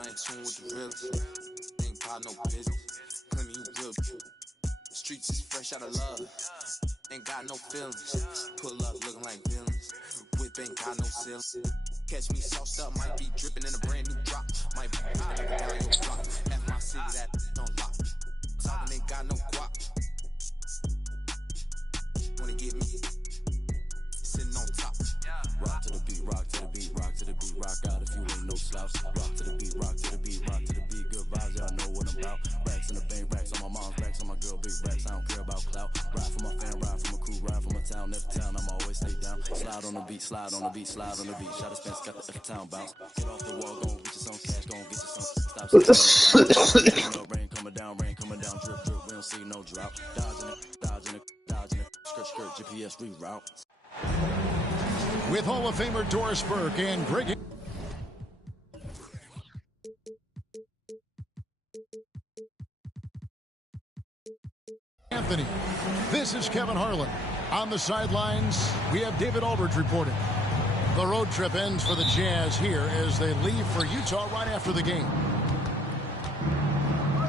I ain't tune with the realest. Ain't got no business. Plenty you real. The streets is fresh out of love. Ain't got no feelings. Pull up looking like villains. Whip ain't got no ceilings. Catch me sauced up, might be dripping in a brand new drop. Might be dripping up down your block. F my city, that on lock. Talking ain't got no guap. Wanna get me sitting on top. Rock to the beat, rock to the beat, rock to the beat, rock out if you ain't no slouch. Rock to the beat, rock to the beat, rock to the beat. Good vibes, y'all know what I'm about. Racks in the bank, racks on my mom's, racks on my girl, big racks. I don't care about clout. Ride for my fan, ride for my crew, ride for my town. F town, I'm always stay down. Slide on the beat, slide on the beat, slide on the beat. Shot Spence got the F town bounce. Get off the wall, gon' get you some cash, gon' get you some. Stop saying rain coming down, drip, drip. We don't see no drought. Dodging it, dodging it, dodging it. Skirt, skirt, GPS reroute. With Hall of Famer Doris Burke and Greg Anthony. This is Kevin Harlan. On the sidelines, we have David Aldridge reporting. The road trip ends for the Jazz here as they leave for Utah right after the game.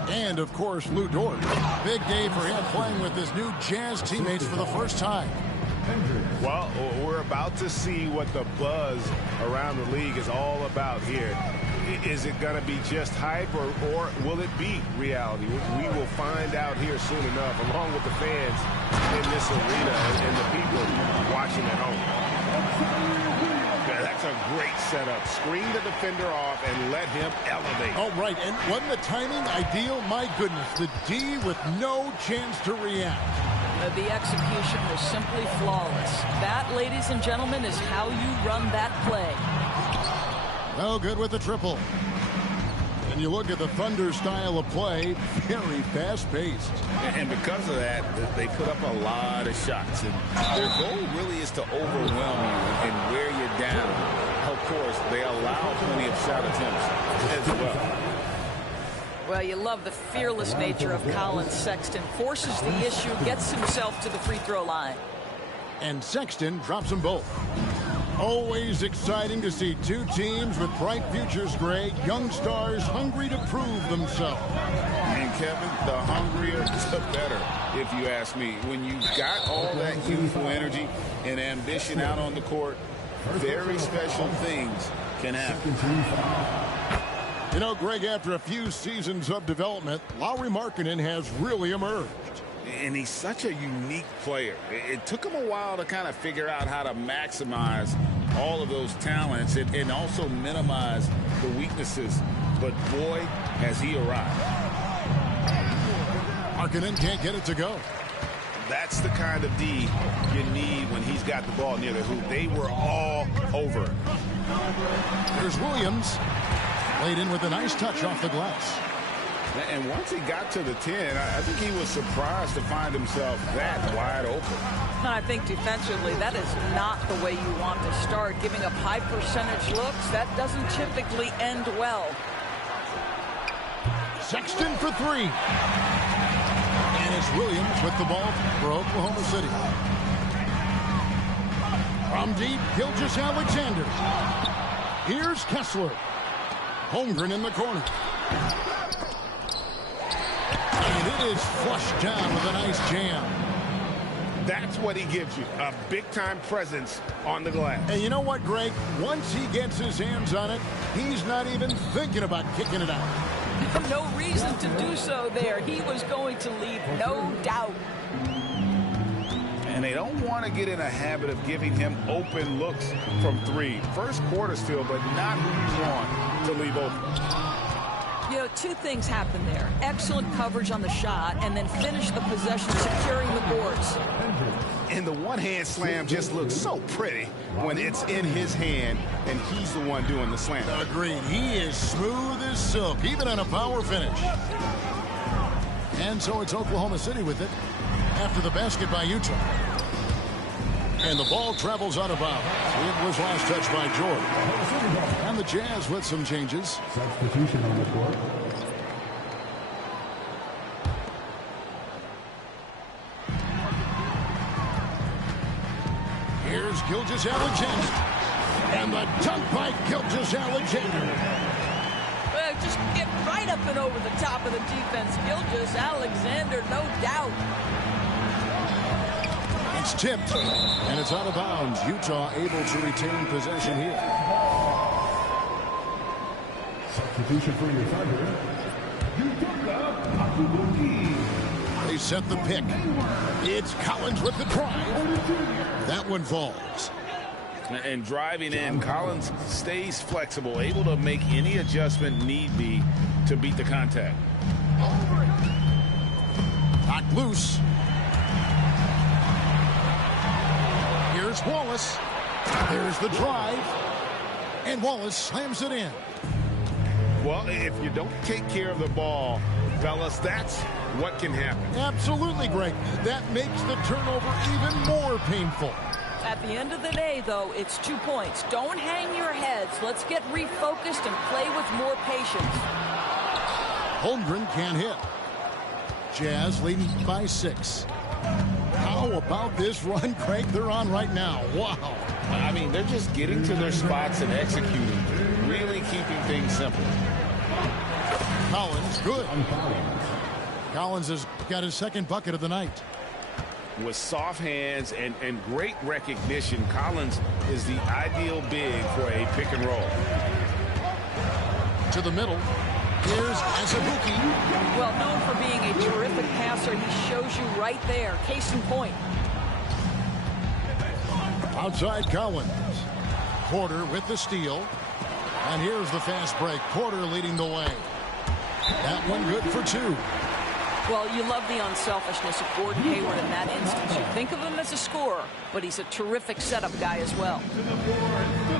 And, of course, Lou Dort. Big day for him playing with his new Jazz teammates for the first time. Well, we're about to see what the buzz around the league is all about here. Is it going to be just hype or will it be reality? We will find out here soon enough, along with the fans in this arena and the people watching at home. That's a great setup. Screen the defender off and let him elevate. Oh, right. And wasn't the timing ideal? My goodness, the D with no chance to react. The execution was simply flawless. That, ladies and gentlemen, is how you run that play. Well, good with the triple. And you look at the Thunder style of play, very fast-paced. And because of that, they put up a lot of shots. And their goal really is to overwhelm you and wear you down. Of course, they allow plenty of shot attempts as well. Well, you love the fearless nature of Colin Sexton. Forces the issue, gets himself to the free throw line. And Sexton drops them both. Always exciting to see two teams with bright futures, Greg. Young stars hungry to prove themselves. And Kevin, the hungrier, the better, if you ask me. When you've got all that youthful energy and ambition out on the court, very special things can happen. You know, Greg, after a few seasons of development, Lauri Markkanen has really emerged. And he's such a unique player. It took him a while to kind of figure out how to maximize all of those talents and also minimize the weaknesses. But, boy, has he arrived. Markkanen can't get it to go. That's the kind of D you need when he's got the ball near the hoop. They were all over. There's Williams. Laid in with a nice touch off the glass. And once he got to the 10, I think he was surprised to find himself that wide open. I think defensively, that is not the way you want to start. Giving up high percentage looks, that doesn't typically end well. Sexton for three. And it's Williams with the ball for Oklahoma City. From deep, Gilgeous-Alexander. Here's Kessler. Holmgren in the corner. And it is flushed down with a nice jam. That's what he gives you, a big-time presence on the glass. And you know what, Greg? Once he gets his hands on it, he's not even thinking about kicking it out. No reason to do so there. He was going to leave, no doubt. And they don't want to get in a habit of giving him open looks from three. First quarter still, but not who you want to leave open. You know, two things happen there. Excellent coverage on the shot, and then finish the possession securing the boards. And the one-hand slam just looks so pretty when it's in his hand, and he's the one doing the slam. Agreed. He is smooth as silk, even on a power finish. And so it's Oklahoma City with it after the basket by Utah. And the ball travels out of bounds. It was last touched by Jordan. And the Jazz with some changes. Substitution on the court. Here's Gilgeous-Alexander. And the dunk by Gilgeous-Alexander. Well, just get right up and over the top of the defense. Gilgeous-Alexander, no doubt. It's tipped, and it's out of bounds. Utah able to retain possession here. Substitution for your Thunder. They set the pick. It's Collins with the drive. That one falls. And driving in, Collins stays flexible, able to make any adjustment need be to beat the contact. Knocked loose. Here's Wallace. There's the drive. And Wallace slams it in. Well, if you don't take care of the ball, fellas, that's what can happen. Absolutely, Greg. That makes the turnover even more painful. At the end of the day, though, it's 2 points. Don't hang your heads. Let's get refocused and play with more patience. Holmgren can't hit. Jazz leading by 6. How about this run, Craig, they're on right now? Wow. I mean, they're just getting to their spots and executing, really keeping things simple. Collins, good. Collins has got his second bucket of the night. With soft hands and great recognition, Collins is the ideal big for a pick and roll. To the middle. Here's Azubuike. Well, known for being a terrific passer, he shows you right there. Case in point. Outside Collins. Porter with the steal. And here's the fast break. Porter leading the way. That one good for 2. Well, you love the unselfishness of Gordon Hayward in that instance. You think of him as a scorer, but he's a terrific setup guy as well.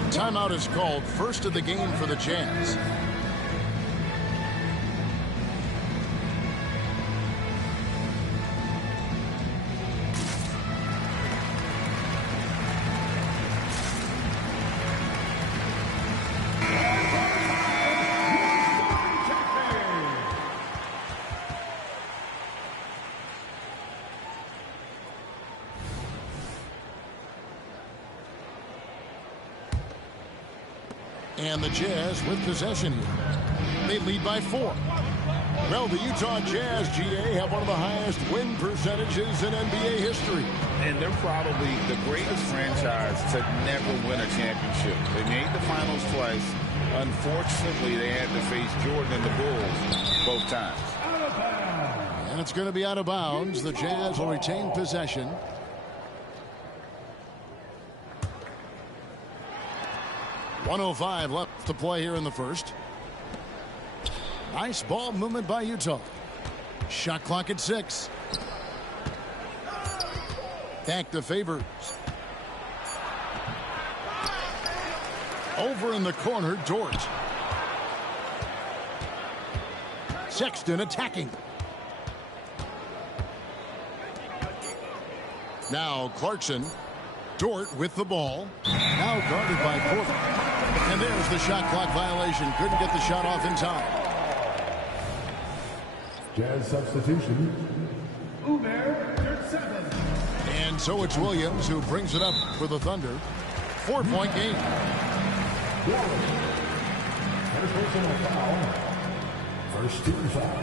Timeout is called, first of the game for the Jazz. And the Jazz with possession here. They lead by 4. Well, the Utah Jazz, GA, have one of the highest win percentages in NBA history. And they're probably the greatest franchise to never win a championship. They made the finals twice. Unfortunately, they had to face Jordan and the Bulls both times. And it's going to be out of bounds. The Jazz will retain possession. .105 left to play here in the first. Nice ball movement by Utah. Shot clock at 6. Back to Favors. Over in the corner, Dort. Sexton attacking. Now Clarkson. Dort with the ball. Now guarded by Porter. And there's the shot clock violation. Couldn't get the shot off in time. Jazz substitution. Umer Yurtseven. And so it's Williams who brings it up for the Thunder. 4-point game. First personal foul. First team foul.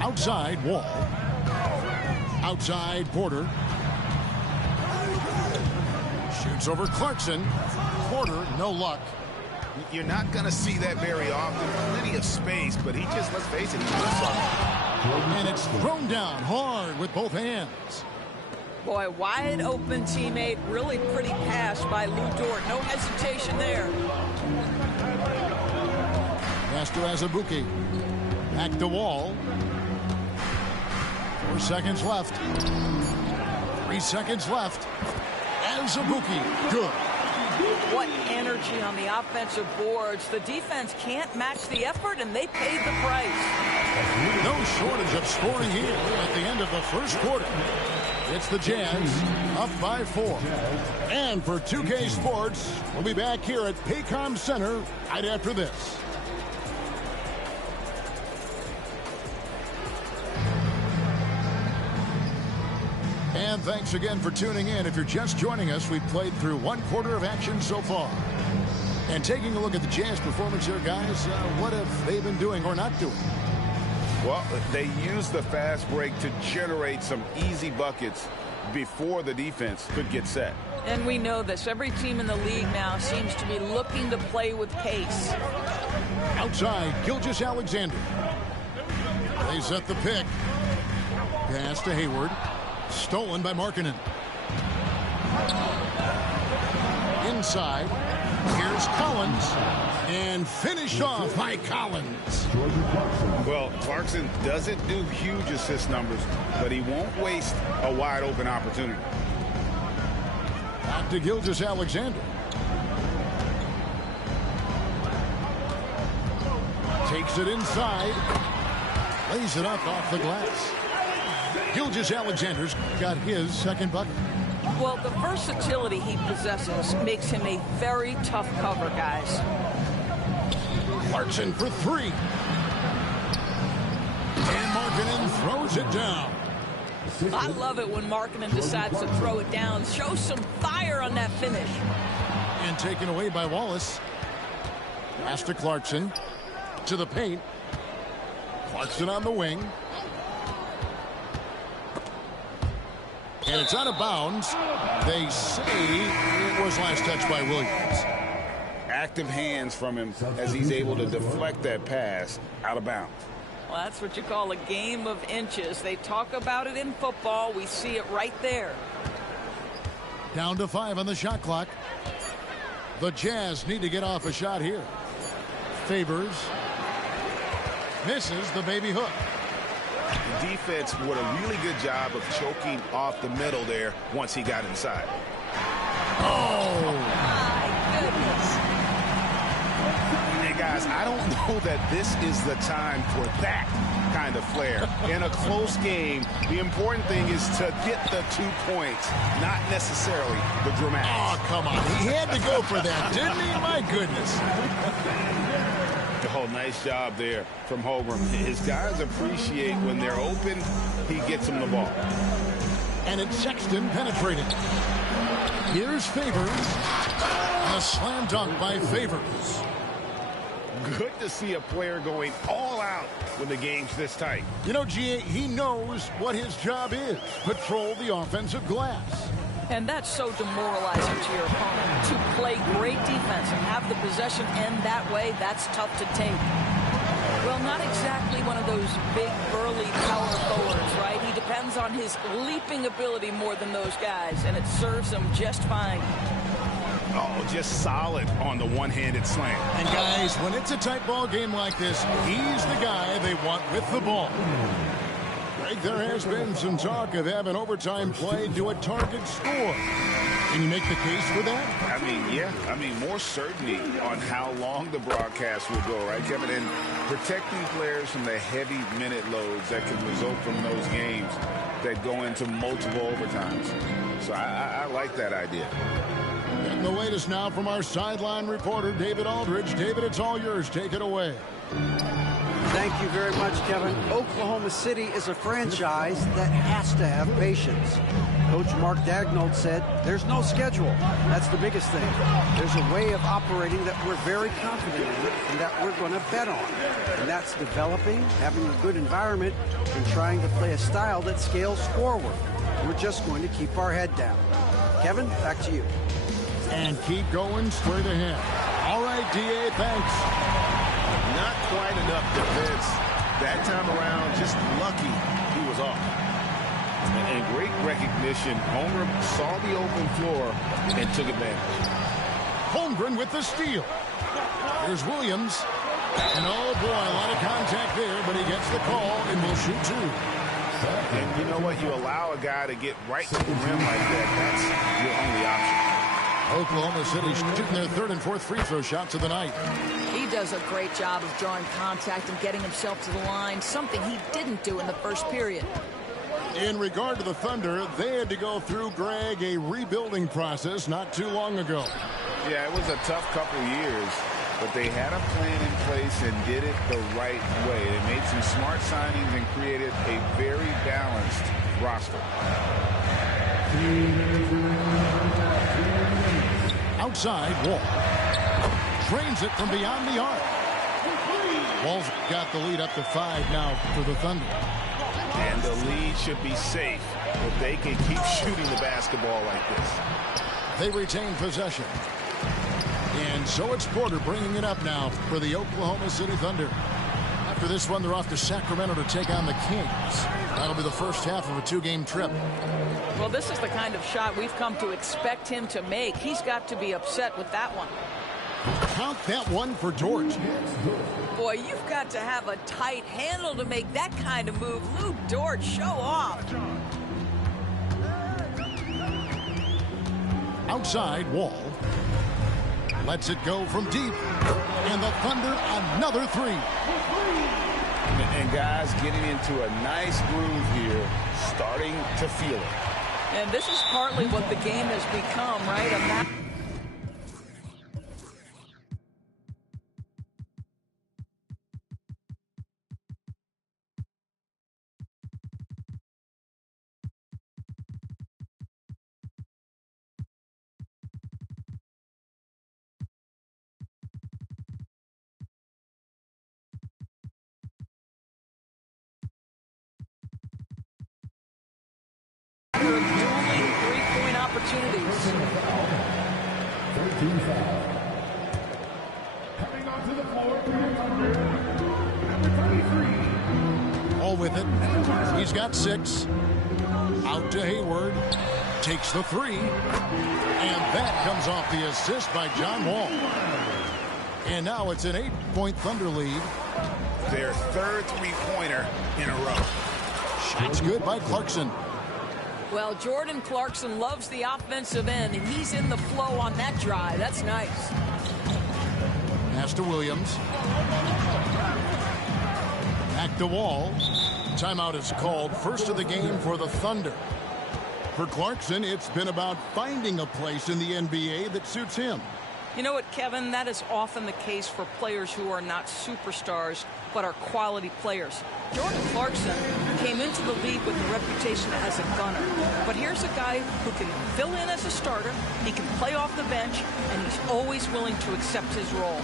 Outside Wall. Outside Porter. Shoots over Clarkson. Porter, no luck. You're not going to see that very often. Plenty of space, but he just, let's face it, he moves on. And it's thrown down hard with both hands. Boy, wide open teammate. Really pretty pass by Lou Dort. No hesitation there. Pass to Azubuike. Back to Wall. 4 seconds left. 3 seconds left. Azubuike, good. What energy on the offensive boards. The defense can't match the effort, and they paid the price. No shortage of scoring here at the end of the first quarter. It's the Jazz up by 4. And for 2K Sports, we'll be back here at Paycom Center right after this. And thanks again for tuning in. If you're just joining us, we've played through 1 quarter of action so far. And taking a look at the Jazz performance here, guys, what have they been doing or not doing? Well, they used the fast break to generate some easy buckets before the defense could get set. And we know this. Every team in the league now seems to be looking to play with pace. Outside, Gilgeous-Alexander. They set the pick. Pass to Hayward. Stolen by Markkanen. Inside. Here's Collins. And finished off by Collins. Well, Clarkson doesn't do huge assist numbers, but he won't waste a wide open opportunity. Back to Gilgeous-Alexander. Takes it inside. Lays it up off the glass. Gilgeous-Alexander's got his second bucket. Well, the versatility he possesses makes him a very tough cover, guys. Clarkson for three. And Markkanen throws it down. I love it when Markkanen decides to throw it down. Show some fire on that finish. And taken away by Wallace. Pass to Clarkson. To the paint. Clarkson on the wing. And it's out of bounds. They say it was last touched by Williams. Active hands from him as he's able to deflect that pass out of bounds. Well, that's what you call a game of inches. They talk about it in football. We see it right there. Down to 5 on the shot clock. The Jazz need to get off a shot here. Favors. Misses the baby hook. The defense did a really good job of choking off the middle there once he got inside. Oh! My goodness. Hey, guys, I don't know that this is the time for that kind of flair. In a close game, the important thing is to get the 2 points, not necessarily the dramatics. Oh, come on. He had to go for that, didn't he? My goodness. Oh, nice job there from Holmgren. His guys appreciate when they're open, he gets them the ball. And it's Sexton penetrating. Here's Favors. A slam dunk by Favors. Good to see a player going all out when the game's this tight. You know, G.A., he knows what his job is. Patrol the offensive glass. And that's so demoralizing to your opponent. To play great defense and have the possession end that way, that's tough to take. Well, not exactly one of those big, burly power forwards, right? He depends on his leaping ability more than those guys, and it serves him just fine. Oh, just solid on the one-handed slam. And, guys, when it's a tight ball game like this, he's the guy they want with the ball. Greg, there has been some talk of having overtime play to a target score. Can you make the case for that? I mean, yeah. I mean, more certainty on how long the broadcast will go, right, Kevin? And protecting players from the heavy minute loads that can result from those games that go into multiple overtimes. So I like that idea. Getting the latest now from our sideline reporter, David Aldridge. David, it's all yours. Take it away. Thank you very much, Kevin. Oklahoma City is a franchise that has to have patience. Coach Mark Daigneault said there's no schedule. That's the biggest thing. There's a way of operating that we're very confident in and that we're going to bet on. And that's developing, having a good environment, and trying to play a style that scales forward. We're just going to keep our head down. Kevin, back to you. And keep going straight ahead. All right, D.A., thanks. Not quite enough defense that time around. Just lucky he was off. And great recognition. Holmgren saw the open floor and took advantage. Holmgren with the steal. Here's Williams. And oh boy, a lot of contact there, but he gets the call and will shoot two. And you know what? You allow a guy to get right to the rim like that. That's your only option. Oklahoma City shooting their third and fourth free throw shots of the night. He does a great job of drawing contact and getting himself to the line, something he didn't do in the first period. In regard to the Thunder, they had to go through, Greg, a rebuilding process not too long ago. Yeah, it was a tough couple years, but they had a plan in place and did it the right way. They made some smart signings and created a very balanced roster. Outside, Wall. drains it from beyond the arc. Wall's got the lead up to 5 now for the Thunder. And the lead should be safe if they can keep shooting the basketball like this. They retain possession. And so it's Porter bringing it up now for the Oklahoma City Thunder. After this one, they're off to Sacramento to take on the Kings. That'll be the first half of a 2-game trip. Well, this is the kind of shot we've come to expect him to make. He's got to be upset with that one. Count that one for George. Boy, you've got to have a tight handle to make that kind of move. Lou Dort, show off. Outside, Wall. Lets it go from deep. And the Thunder, another 3. And guys getting into a nice groove here, starting to feel it. And this is partly what the game has become, right? Dueling three-point opportunities. 13 foul. Coming onto the floor for the Thunder, number 23. All with it. He's got 6. Out to Hayward. Takes the 3. And that comes off the assist by John Wall. And now it's an 8-point Thunder lead. Their third three-pointer in a row. Shot's good by Clarkson. Well, Jordan Clarkson loves the offensive end, and he's in the flow on that drive. That's nice. Pass to Williams. Back to Wall. Timeout is called. First of the game for the Thunder. For Clarkson, it's been about finding a place in the NBA that suits him. You know what, Kevin? That is often the case for players who are not superstars, but are quality players. Jordan Clarkson came into the league with a reputation as a gunner. But here's a guy who can fill in as a starter, he can play off the bench, and he's always willing to accept his role.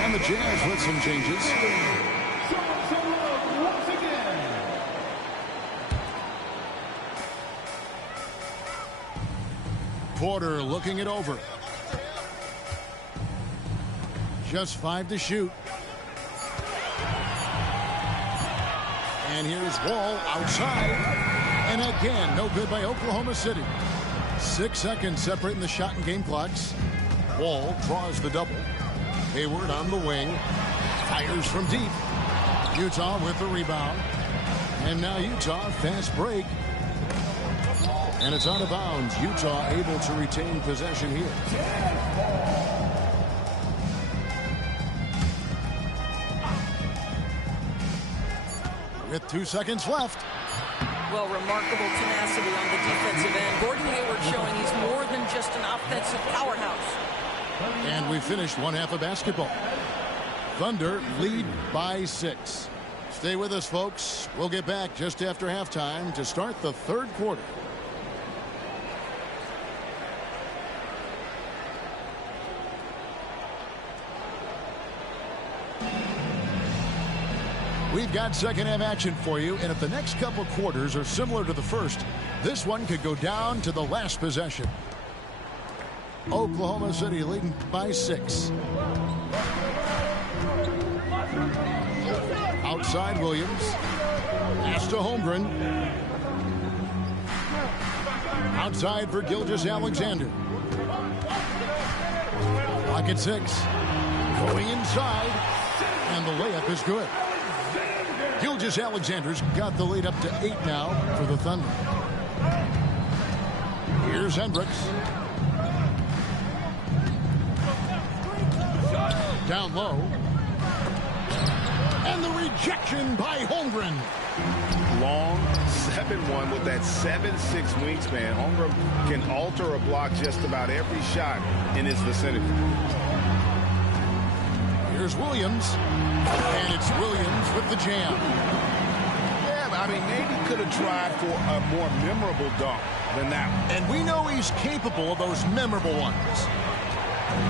And the Jazz with some changes. Porter looking it over. Just 5 to shoot. And here's Wall outside. And again, no good by Oklahoma City. 6 seconds separating the shot and game clocks. Wall draws the double. Hayward on the wing. Fires from deep. Utah with the rebound. And now Utah, fast break. And it's out of bounds. Utah able to retain possession here. With 2 seconds left. Well, remarkable tenacity on the defensive end. Gordon Hayward showing he's more than just an offensive powerhouse. And we finished one half of basketball. Thunder lead by 6. Stay with us, folks. We'll get back just after halftime to start the third quarter. We've got second half action for you, and if the next couple quarters are similar to the first, this one could go down to the last possession. Oklahoma City leading by 6. Outside Williams. Pass to Holmgren. Outside for Gilgeous-Alexander. Clock at 6. Going inside, and the layup is good. Gilgeous-Alexander's got the lead up to 8 now for the Thunder. Here's Hendricks. Down low. And the rejection by Holmgren. Long 7-1 with that 7'6" wingspan. Holmgren can alter a block just about every shot in his vicinity. Here's Williams. And it's Williams with the jam. Yeah, I mean, maybe could have tried for a more memorable dunk than that one. And we know he's capable of those memorable ones.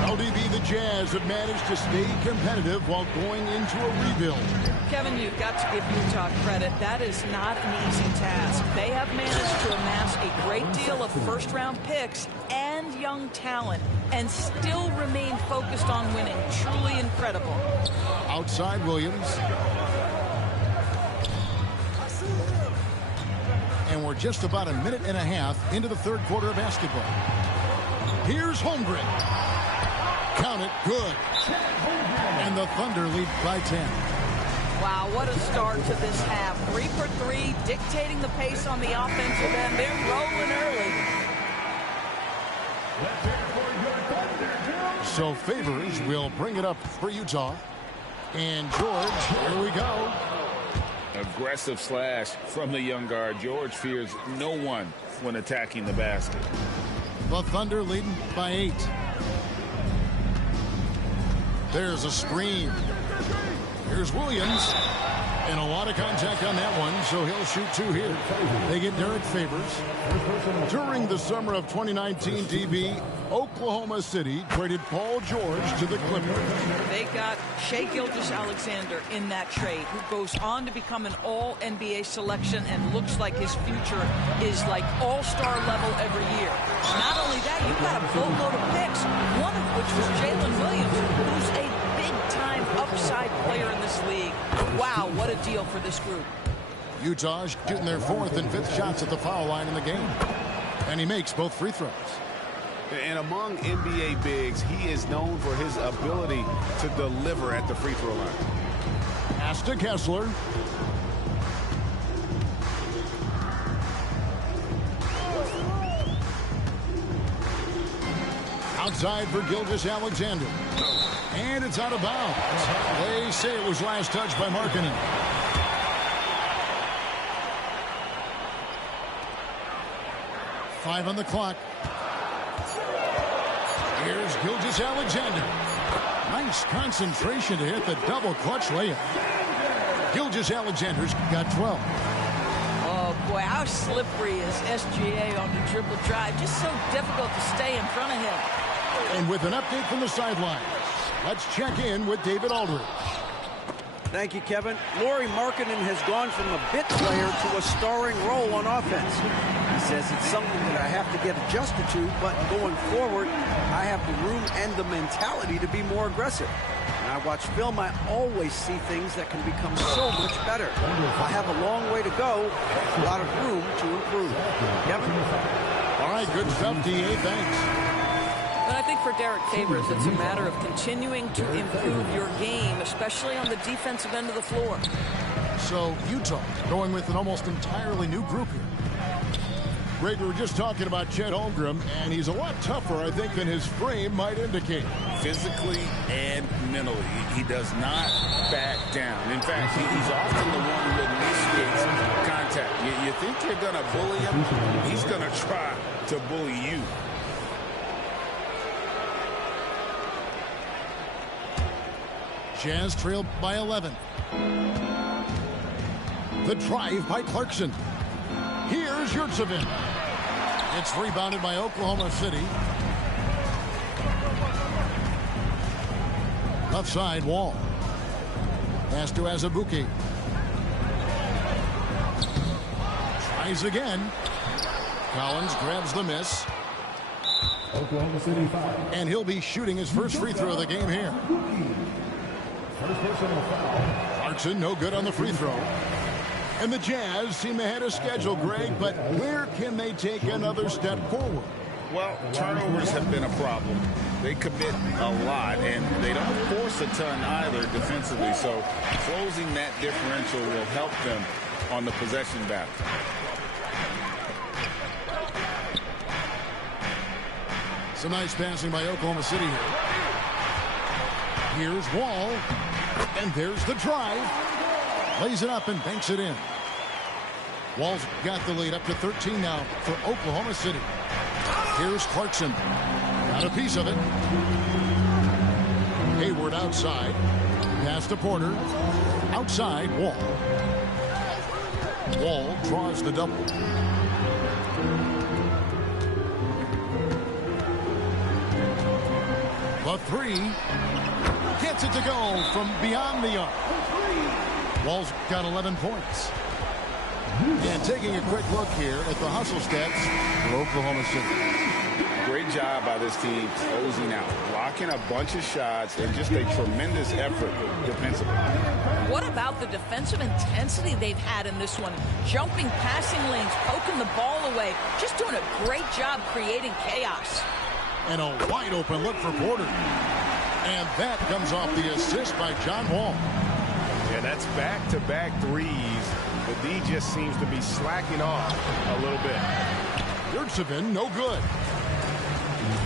LDB, the Jazz have managed to stay competitive while going into a rebuild. Kevin, you've got to give Utah credit. That is not an easy task. They have managed to amass a great deal of first-round picks and young talent and still remain focused on winning. Truly incredible. Outside Williams. And we're just about a minute and a half into the third quarter of basketball. Here's Holmgren. Count it, good. And the Thunder lead by 10. Wow, what a start to this half. 3 for 3, dictating the pace on the offensive end. They're rolling early. So Favors will bring it up for Utah. And George, here we go. Aggressive slash from the young guard. George fears no one when attacking the basket. The Thunder leading by 8. There's a screen. Here's Williams. And a lot of contact on that one, so he'll shoot 2 here. They get Derek Favors. During the summer of 2019, DB, Oklahoma City traded Paul George to the Clippers. They got Shai Gilgeous-Alexander in that trade, who goes on to become an all-NBA selection and looks like his future is like all-star level every year. Not only that, you've got a boatload of picks, one of which was Jalen Williams, who's a big-time upside player in this league. Wow, what a deal for this group. Utah's shooting their 4th and 5th shots at the foul line in the game. And he makes both free throws. And among NBA bigs, he is known for his ability to deliver at the free throw line. Pass to Kessler. Outside for Gilgeous-Alexander. And it's out of bounds. They say it was last touched by Markkanen. Five on the clock. Here's Gilgeous-Alexander. Nice concentration to hit the double clutch layup. Gilgeous-Alexander's got 12. Oh, boy, how slippery is SGA on the dribble drive. Just so difficult to stay in front of him. And with an update from the sidelines, let's check in with David Aldridge. Thank you, Kevin. Lauri Markkanen has gone from a bit player to a starring role on offense. He says it's something that I have to get adjusted to, but going forward, I have the room and the mentality to be more aggressive. When I watch film, I always see things that can become so much better. I have a long way to go, a lot of room to improve. Kevin? All right, good stuff, D.A. Thanks. But I think for Derek Favors, it's a matter of continuing to improve your game, especially on the defensive end of the floor. So Utah going with an almost entirely new group here. Greg, we were just talking about Chet Holmgren, and he's a lot tougher, I think, than his frame might indicate. Physically and mentally, he does not back down. In fact, he's often the one who initiates contact. You think you're going to bully him? He's going to try to bully you. Jazz trailed by 11. The drive by Clarkson. Here's Yurtseven. It's rebounded by Oklahoma City. Left side, Wall. Pass to Azubuike. Tries again. Collins grabs the miss. Oklahoma City foul. And he'll be shooting his first free throw of the game here. First personal foul. Clarkson, no good on the free throw. And the Jazz seem ahead of schedule, Greg, but where can they take another step forward? Well, turnovers have been a problem. They commit a lot, and they don't force a ton either defensively. So closing that differential will help them on the possession battle. Some nice passing by Oklahoma City here. Here's Wall, and there's the drive. Lays it up and banks it in. Wall's got the lead up to 13 now for Oklahoma City. Here's Clarkson. Got a piece of it. Hayward outside. Pass to Porter. Outside, Wall. Wall draws the double. The three. Gets it to go from beyond the arc. Wall's got 11 points. And taking a quick look here at the hustle stats for Oklahoma City. Great job by this team closing out, blocking a bunch of shots, and just a tremendous effort defensively. What about the defensive intensity they've had in this one? Jumping passing lanes, poking the ball away, just doing a great job creating chaos. And a wide open look for Porter. And that comes off the assist by John Wall. Yeah, that's back-to-back threes. The D just seems to be slacking off a little bit. Yurtseven, no good.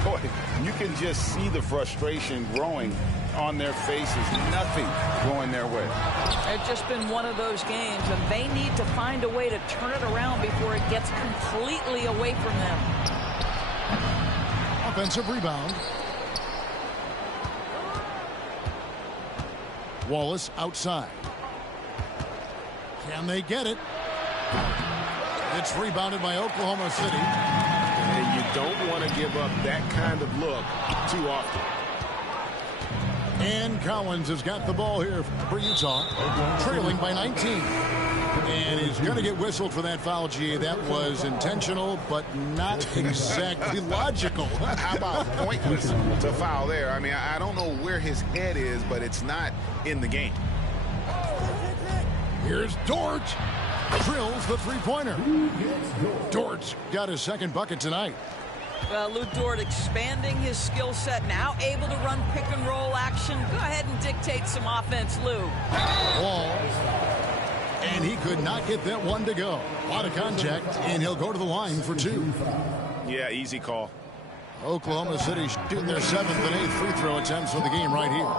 Boy, you can just see the frustration growing on their faces. Nothing going their way. It's just been one of those games, and they need to find a way to turn it around before it gets completely away from them. Offensive rebound. Wallace outside. Can they get it? It's rebounded by Oklahoma City. And you don't want to give up that kind of look too often. And Collins has got the ball here for Utah, trailing by 19. And he's going to get whistled for that foul, G. That was intentional, but not exactly logical. How about pointless to foul there? I mean, I don't know where his head is, but it's not in the game. Here's Dort. Drills the three-pointer. Dort's got his second bucket tonight. Well, Lou Dort expanding his skill set, now able to run pick-and-roll action. Go ahead and dictate some offense, Lou. Wall. And he could not get that one to go. A lot of contact, and he'll go to the line for two. Yeah, easy call. Oklahoma City shooting their 7th and 8th free throw attempts for the game right here.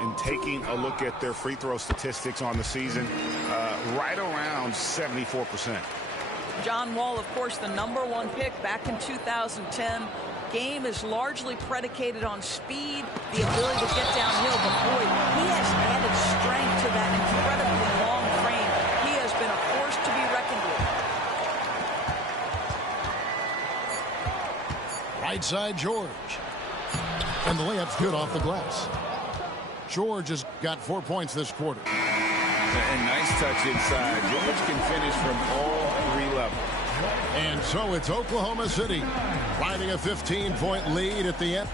And taking a look at their free throw statistics on the season, right around 74%. John Wall, of course, the #1 pick back in 2010. Game is largely predicated on speed, the ability to get downhill, but boy, he has added strength to that incredibly long frame. He has been a force to be reckoned with. Right side, George. And the layup's good off the glass. George has got 4 points this quarter. And nice touch inside. George can finish from all three levels. And so it's Oklahoma City riding a 15-point lead at the end.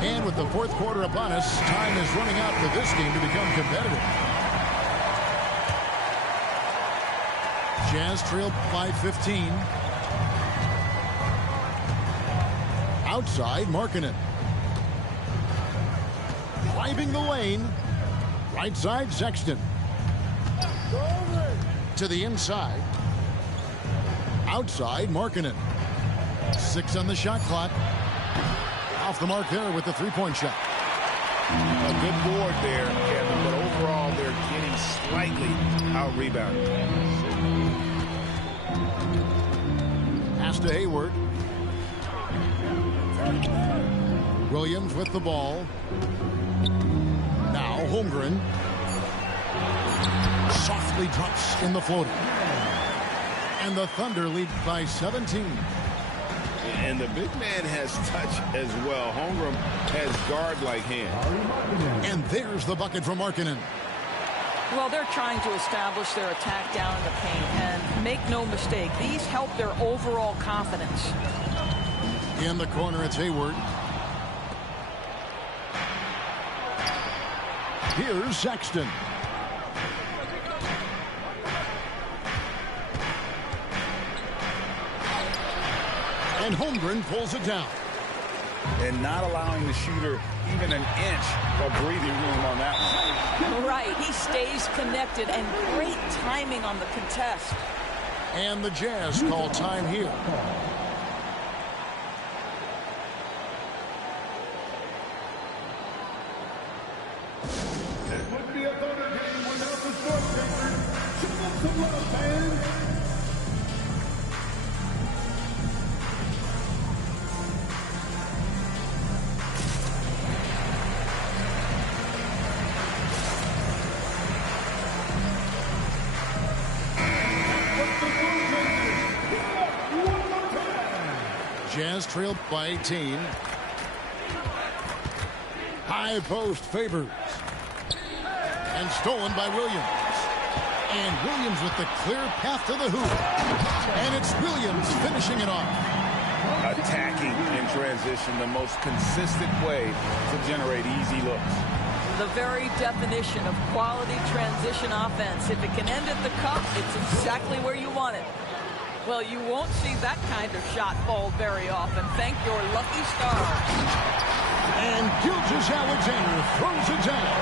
And with the fourth quarter upon us, time is running out for this game to become competitive. Jazz trailed by 15. Outside, Markkanen. Driving the lane. Right side, Sexton. To the inside. Outside, Markkanen. 6 on the shot clock. Off the mark there with the three-point shot. A good board there, Kevin, but overall they're getting slightly out-rebounded. Pass to Hayward. Williams with the ball. Now Holmgren. Softly drops in the floater. And the Thunder lead by 17. And the big man has touch as well. Holmgren has guard-like hands. And there's the bucket from Markkanen. Well, they're trying to establish their attack down in the paint, and make no mistake, these help their overall confidence. In the corner, it's Hayward. Here's Sexton. And Holmgren pulls it down. And not allowing the shooter even an inch of breathing room on that one. Right, he stays connected, and great timing on the contest. And the Jazz call time here. It would be a better game without the short takers. Show us some love, fans. Jazz trailed by 18. High post Favors. And stolen by Williams. And Williams with the clear path to the hoop. And it's Williams finishing it off. Attacking in transition, the most consistent way to generate easy looks. The very definition of quality transition offense. If it can end at the cup, it's exactly where you want it. Well, you won't see that kind of shot fall very often. Thank your lucky stars. And Gilgeous-Alexander throws it down.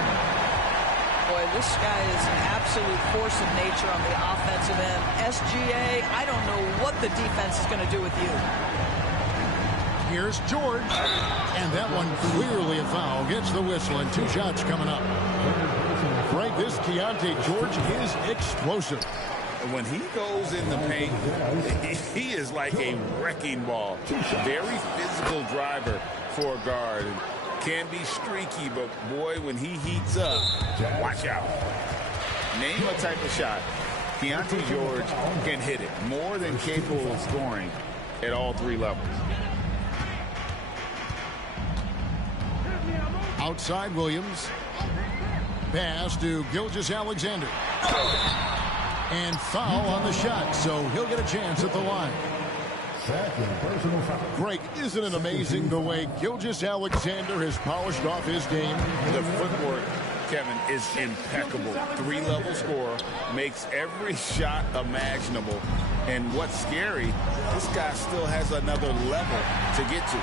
Boy, this guy is an absolute force of nature on the offensive end. SGA, I don't know what the defense is going to do with you. Here's George. And that one clearly a foul. Gets the whistle, and 2 shots coming up. Right, this Keontae George is explosive. When he goes in the paint, he is like a wrecking ball. Very physical driver for a guard. And can be streaky, but boy, when he heats up, watch out. Name a type of shot. Keontae George can hit it. More than capable of scoring at all 3 levels. Outside Williams. Pass to Gilgeous-Alexander. And foul on the shot, so he'll get a chance at the line. Greg, isn't it amazing the way Gilgeous-Alexander has polished off his game? The footwork, Kevin, is impeccable. 3-level scorer, makes every shot imaginable. And what's scary, this guy still has another level to get to.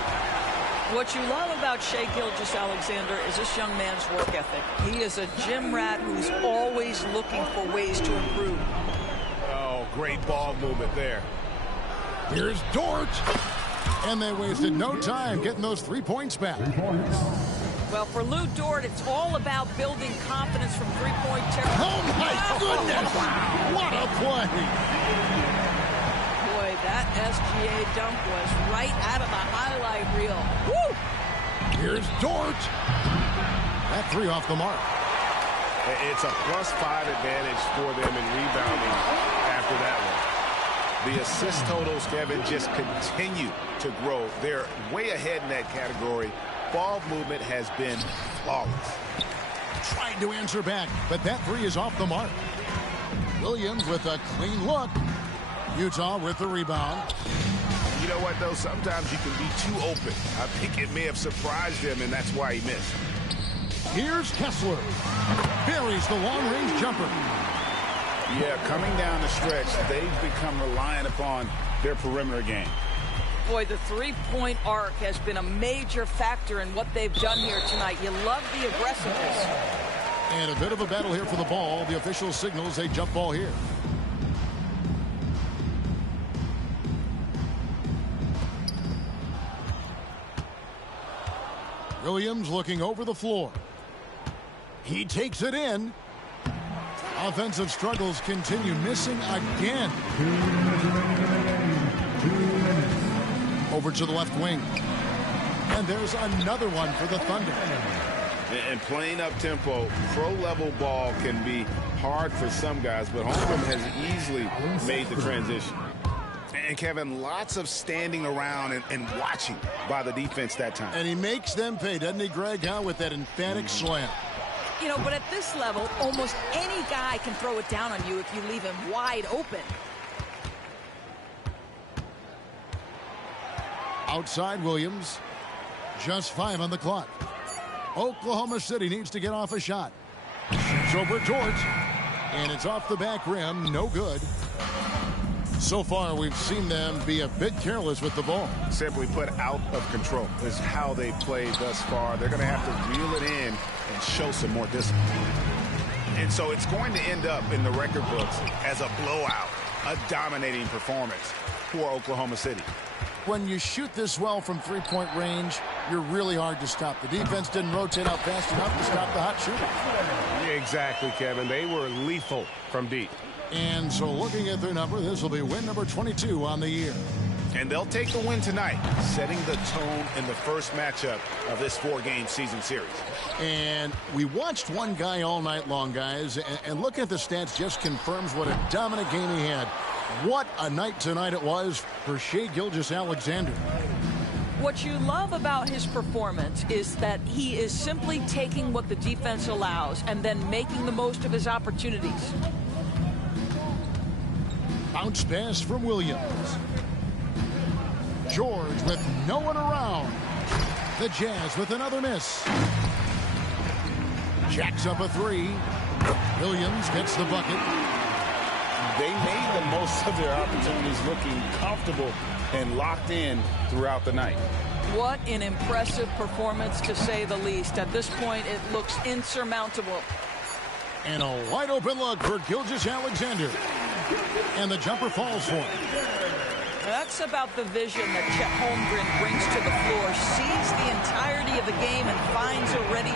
What you love about Shai Gilgeous-Alexander is this young man's work ethic. He is a gym rat who's always looking for ways to improve. Oh, great ball movement there. Here's Dort. And they wasted no time getting those 3 points back. Well, for Lou Dort, it's all about building confidence from three-point territory. Oh, my goodness! What a play! Boy, that SGA dunk was right out of the highlight reel. Woo! Here's Dort. That 3 off the mark. It's a +5 advantage for them in rebounding after that one. The assist totals, Kevin, just continue to grow. They're way ahead in that category. Ball movement has been flawless. Trying to answer back, but that 3 is off the mark. Williams with a clean look. Utah with the rebound. You know what, though? Sometimes you can be too open. I think it may have surprised him, and that's why he missed. Here's Kessler. Buries the long-range jumper. Yeah, coming down the stretch, they've become reliant upon their perimeter game. Boy, the three-point arc has been a major factor in what they've done here tonight. You love the aggressiveness. And a bit of a battle here for the ball. The official signals a jump ball here. Williams looking over the floor. He takes it in. Offensive struggles continue, missing again. Over to the left wing. And there's another one for the Thunder. And playing up tempo, pro-level ball can be hard for some guys, but Holmgren has easily made the transition. And Kevin, lots of standing around and watching by the defense that time. And he makes them pay, doesn't he, Greg, with that emphatic slam. You know, but at this level, almost any guy can throw it down on you if you leave him wide open. Outside Williams. Just 5 on the clock. Oklahoma City needs to get off a shot. Shoots over George. And it's off the back rim. No good. So far, we've seen them be a bit careless with the ball. Simply put, out of control is how they played thus far. They're going to have to reel it in and show some more discipline. And so it's going to end up in the record books as a blowout, a dominating performance for Oklahoma City. When you shoot this well from three-point range, you're really hard to stop. The defense didn't rotate out fast enough to stop the hot shooter. Exactly, Kevin. They were lethal from deep. And so looking at their number, this will be win number 22 on the year. And they'll take the win tonight, setting the tone in the first matchup of this 4-game season series. And we watched one guy all night long, guys, and looking at the stats just confirms what a dominant game he had. What a night tonight it was for Shai Gilgeous-Alexander. What you love about his performance is that he is simply taking what the defense allows and then making the most of his opportunities. Bounce pass from Williams. George with no one around. The Jazz with another miss. Jacks up a three. Williams gets the bucket. They made the most of their opportunities, looking comfortable and locked in throughout the night. What an impressive performance, to say the least. At this point, it looks insurmountable. And a wide open look for Gilgeous-Alexander. And the jumper falls for him. That's about the vision that Chet Holmgren brings to the floor. Sees the entirety of the game and finds a ready...